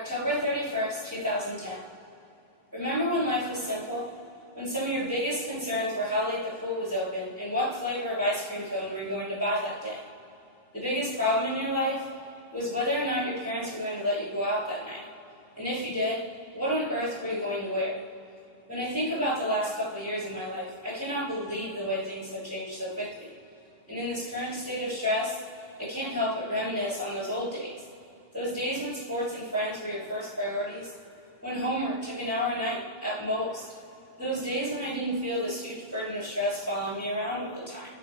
October 31st, 2010. Remember when life was simple? When some of your biggest concerns were how late the pool was open and what flavor of ice cream cone you were going to buy that day. The biggest problem in your life was whether or not your parents were going to let you go out that night. And if you did, what on earth were you going to wear? When I think about the last couple of years of my life, I cannot believe the way things have changed so quickly. And in this current state of stress, I can't help but reminisce on those old days. Those days when sports and friends were your first priorities, when homework took an hour a night at most, those days when I didn't feel this huge burden of stress following me around all the time.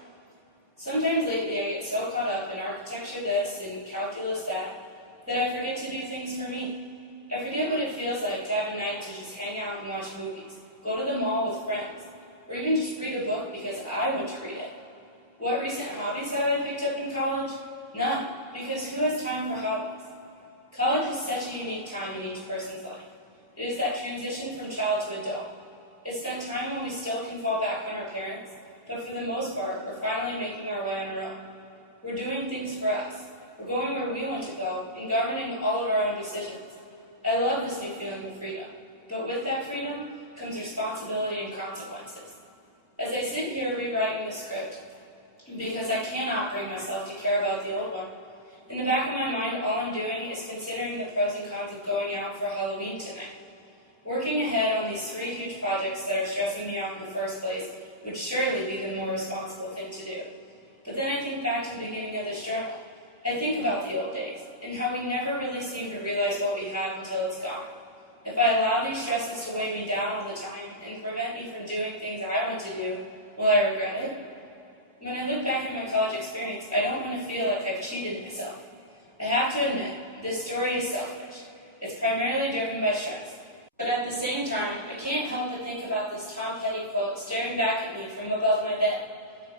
Sometimes lately I get so caught up in architecture this and calculus that I forget to do things for me. I forget what it feels like to have a night to just hang out and watch movies, go to the mall with friends, or even just read a book because I want to read it. What recent hobbies have I picked up in college? None, because who has time for hobbies? College is such a unique time in each person's life. It is that transition from child to adult. It's that time when we still can fall back on our parents, but for the most part, we're finally making our way on our own. We're doing things for us. We're going where we want to go and governing all of our own decisions. I love this new feeling of freedom, but with that freedom comes responsibility and consequences. As I sit here rewriting the script, because I cannot bring myself to care about the old one, in the back of my mind, all I'm doing is considering the pros and cons of going out for Halloween tonight. Working ahead on these 3 huge projects that are stressing me out in the first place would surely be the more responsible thing to do. But then I think back to the beginning of this journal. I think about the old days, and how we never really seem to realize what we have until it's gone. If I allow these stresses to weigh me down all the time and prevent me from doing things I want to do, will I regret it? When I look back at my college experience, I don't want to feel like I've cheated myself. I have to admit, this story is selfish. It's primarily driven by stress. But at the same time, I can't help but think about this Tom Petty quote staring back at me from above my bed.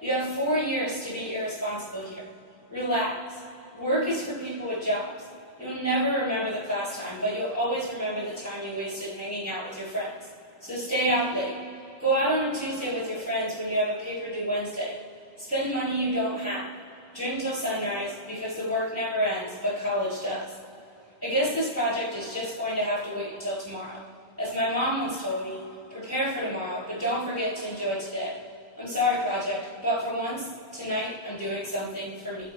You have 4 years to be irresponsible here. Relax. Work is for people with jobs. You'll never remember the class time, but you'll always remember the time you wasted hanging out with your friends. So stay out late. Go out on a Tuesday with your friends when you have a paper due Wednesday. Spend money you don't have. Drink till sunrise, because the work never ends, but college does. I guess this project is just going to have to wait until tomorrow. As my mom once told me, prepare for tomorrow, but don't forget to enjoy today. I'm sorry, project, but for once, tonight, I'm doing something for me.